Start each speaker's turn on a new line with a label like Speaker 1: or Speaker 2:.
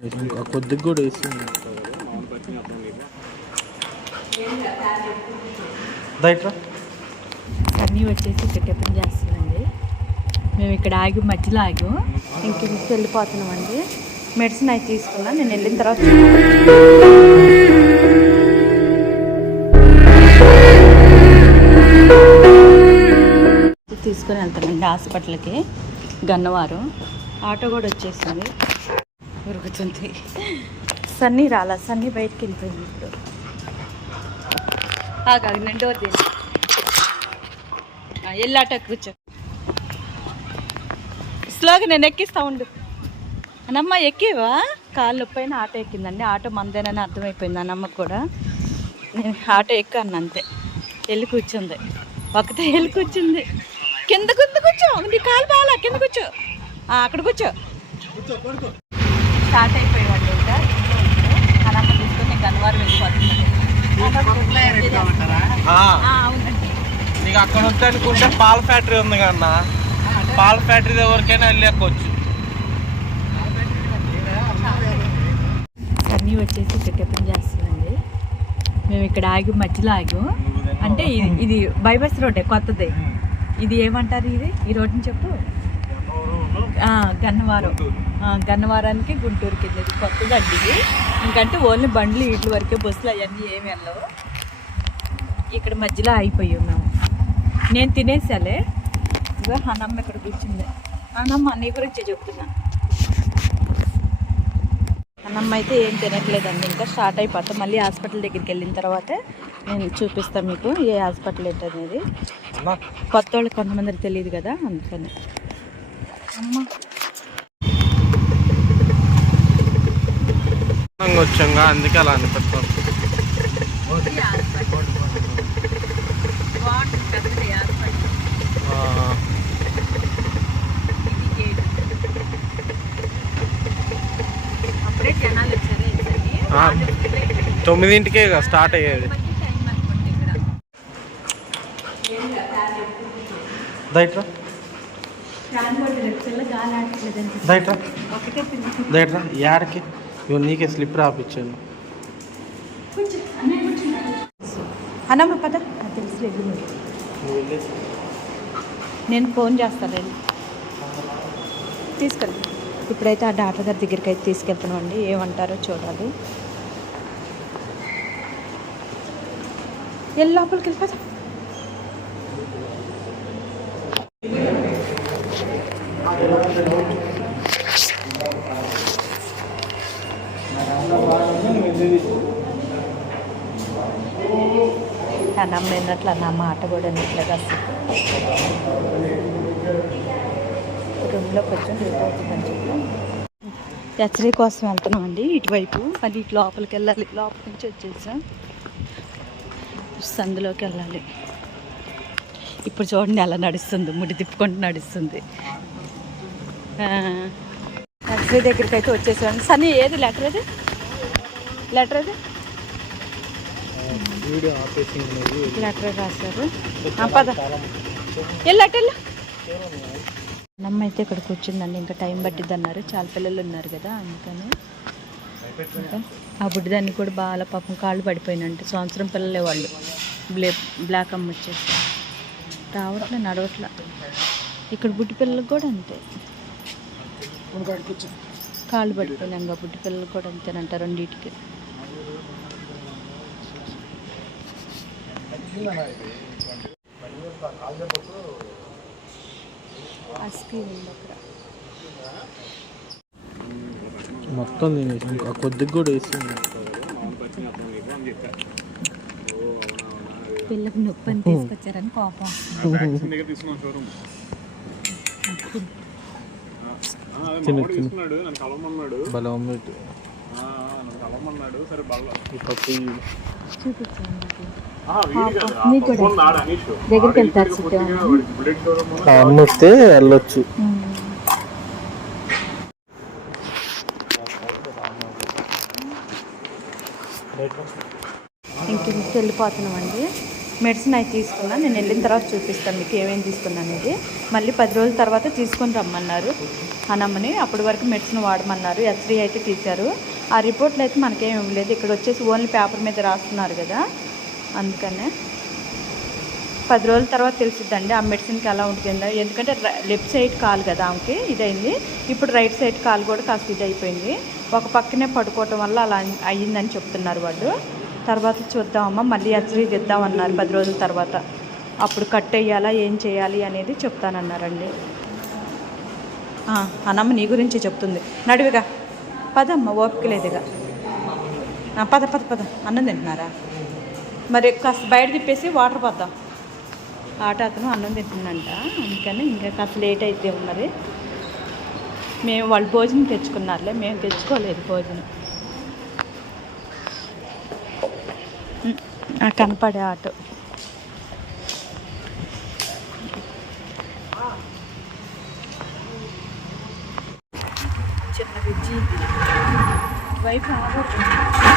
Speaker 1: ఇంకా కొద్దిగా కూడా వేసి
Speaker 2: అన్నీ వచ్చేసి ఇక్కడ టిఫిన్ చేస్తుందండి. మేము ఇక్కడ ఆగి మధ్యలో ఆగి. ఇంక ఇంటికి వెళ్ళిపోతున్నామండి. మెడిసిన్ అవి తీసుకున్నా నేను వెళ్ళిన తర్వాత తీసుకొని వెళ్తానండి హాస్పిటల్కి. గన్నవారం. ఆటో కూడా వచ్చేసింది. ఉరుగుతుంది సన్నీ రాలా? సన్నీ బయటికి వెళ్ళిపోయింది ఇప్పుడు. నేను డోర్ తీసి ఎల్లాట కూర్చో. స్లోగా నేను ఎక్కిస్తా ఉండు. అన్నమ్మ ఎక్కివా? కాళ్ళు నొప్పైన ఆటో ఎక్కిందండి. ఆటో మందేనని అర్థమైపోయింది అన్నమ్మకు కూడా. నేను ఆటో ఎక్కాను అంతే. వెళ్ళి కూర్చుంది. ఒకతే వెళ్ళి కూర్చుంది. కింద కింద కూర్చో. నీ కాలు బాగా కింద కూర్చో. ఆ, అక్కడ కూర్చో. స్టార్ట్ అయిపోయాడు ఇంకా. అన్నమ్మ తీసుకొని గన్నవారం వెళ్ళిపోతుంది. ఆ, అవునండి.
Speaker 1: నీకు అక్కడ వద్ద అనుకుంటే పాల ఫ్యాక్టరీ ఉంది కన్నా పాల ఫ్యాక్టరీ ఎవరికైనా వెళ్ళేకొచ్చు
Speaker 2: సన్నీ వచ్చేసి ఇక్కడ టిఫిన్ చేస్తుందండి. మేము ఇక్కడ ఆగి మధ్యలో ఆగి. అంటే ఇది ఇది బైబస్ రోడ్డే కొత్తది. ఇది ఏమంటారు ఇది? ఈ రోడ్డుని చెప్పు. గన్నవరం. గన్నవరానికి గుంటూరుకి వెళ్ళేది. కొత్తది అండి ఇది. ఇంకంటే ఓన్లీ బండ్లు ఇట్ల వరకే బస్సులు అవన్నీ ఏమి వెళ్ళవు. ఇక్కడ మధ్యలో ఆగిపోయి ఉన్నాము. నేను తినేసాలే. ఇదిగో అన్నమ్మ ఇక్కడ కూర్చుంది. అన్నమ్మ నీ గురించే చెప్తున్నా. అన్నమ్మ అయితే ఏం తినట్లేదండి. ఇంకా స్టార్ట్ అయిపోతాం. మళ్ళీ హాస్పిటల్ దగ్గరికి వెళ్ళిన తర్వాత నేను చూపిస్తాను మీకు ఏ హాస్పిటల్ ఏంటనేది. కొత్త వాళ్ళకి కొంతమందికి తెలియదు కదా అందుకని.
Speaker 1: వచ్చాంగా అందుకే అలా అనిపిస్తాం తొమ్మిదింటికే స్టార్ట్ అయ్యేది. దయట్రా దయట్రా. యాడికి? నీకే స్లిప్ రాపిచ్చాను.
Speaker 2: అన్నమ్మ పద. నేను ఫోన్ చేస్తానండి తీసుకెళ్ళి. ఇప్పుడైతే ఆ డాక్టర్ గారి దగ్గరికి అయితే తీసుకెళ్తున్నామండి ఏమంటారో చూడాలి. వెళ్ళి లోపలికి వెళ్ళిపోతా అన్నమ్మ విన్నట్లు నా మాట కూడా విన్నట్లేదు అసలు. రూమ్లో కొంచెం లేట్ అవుతుందని హెచ్చరీ కోసం వెళ్తున్నాం అండి ఇటువైపు. మళ్ళీ ఇటు లోపలికి వెళ్ళాలి. లోపల నుంచి వచ్చేసాం. సందులోకి వెళ్ళాలి. ఇప్పుడు చూడండి అలా నడుస్తుంది ముడి తిప్పుకుంటూ నడుస్తుంది. హెచ్చరీ దగ్గరికి అయితే వచ్చేసాం సన్నీ ఏది లెటర్ అది? లెటర్ అది? లెటర్ రాశారు. పద. అమ్మ అయితే ఇక్కడ కూర్చుందండి ఇంకా టైం పట్టిద్ది అన్నారు చాలా పిల్లలు ఉన్నారు కదా అందుకని. ఆ బుడ్డిదాన్ని కూడా బాగా పాపం కాళ్ళు పడిపోయినంటే సంవత్సరం పిల్లలే వాళ్ళు. బ్లే బ్లాక్ అమ్మ వచ్చేసి. రావట్లే నడవట్లే. ఇక్కడ బుడ్డి పిల్లలకు కూడా అంతే. కాళ్ళు పడిపోయినాక బుడ్డి పిల్లలకు కూడా అంతేనంట రెండింటికి.
Speaker 1: మొత్తం కొద్దిగా కూడా వేసి
Speaker 2: పిల్లకి నొప్పి అని తీసుకొచ్చారని కోపం
Speaker 1: తిను తిను. బలం అమ్మేటు ఈ పప్పు. ఇవి.
Speaker 2: చూపించండి మీకు కూడా. దగ్గరికి వెళ్తారు
Speaker 1: ఆ అమ్మ వస్తే వెళ్ళొచ్చు.
Speaker 2: ఇంక ఇంటికి వెళ్ళిపోతున్నామండి. మెడిసిన్ అయితే తీసుకున్నాను నేను వెళ్ళిన తర్వాత చూపిస్తాను మీకు ఏమేమి తీసుకున్నాను అనేది. మళ్ళీ పది రోజుల తర్వాత తీసుకొని రమ్మన్నారు అనమ్మని అప్పటి వరకు మెడిసిన్ వాడమన్నారు. ఎస్రీ అయితే తీశారు. ఆ రిపోర్ట్లు అయితే మనకేం ఇవ్వలేదు. ఇక్కడ వచ్చేసి ఓన్లీ పేపర్ మీద రాస్తున్నారు కదా. అందుకనే పది రోజుల తర్వాత తెలిసిద్దండి ఆ మెడిసిన్కి ఎలా ఉంటుందో. ఎందుకంటే లెఫ్ట్ సైడ్ కాలు కదా ఆమెకి ఇదైంది. ఇప్పుడు రైట్ సైడ్ కాలు కూడా కాస్త ఇది అయిపోయింది ఒక పక్కనే పడుకోవటం వల్ల అలా అయ్యిందని చెప్తున్నారు వాళ్ళు. తర్వాత చూద్దామమ్మా మళ్ళీ ఎక్స్రే తెద్దామన్నారు పది రోజుల తర్వాత. అప్పుడు కట్ అయ్యాలా ఏం చేయాలి అనేది చెప్తానన్నారండి. అనమ్మ నీ గురించి చెప్తుంది. నడివిగా. పదమ్మ ఓపిక లేదుగా. పద పద పద. అన్నం తింటున్నారా? మరి కాస్త బయట తిప్పేసి వాటర్ పోద్దాం. ఆట అతను అన్నం తింటుందంట అందుకని ఇంకా కాస్త లేట్ అయితే ఉన్నది మేము వాళ్ళు భోజనం తెచ్చుకున్నారులే మేము తెచ్చుకోలేదు భోజనం ఉమ్, ఆ కనపడే ఆటో. చిన్న బిజ్జి వైపు ఆగొద్దు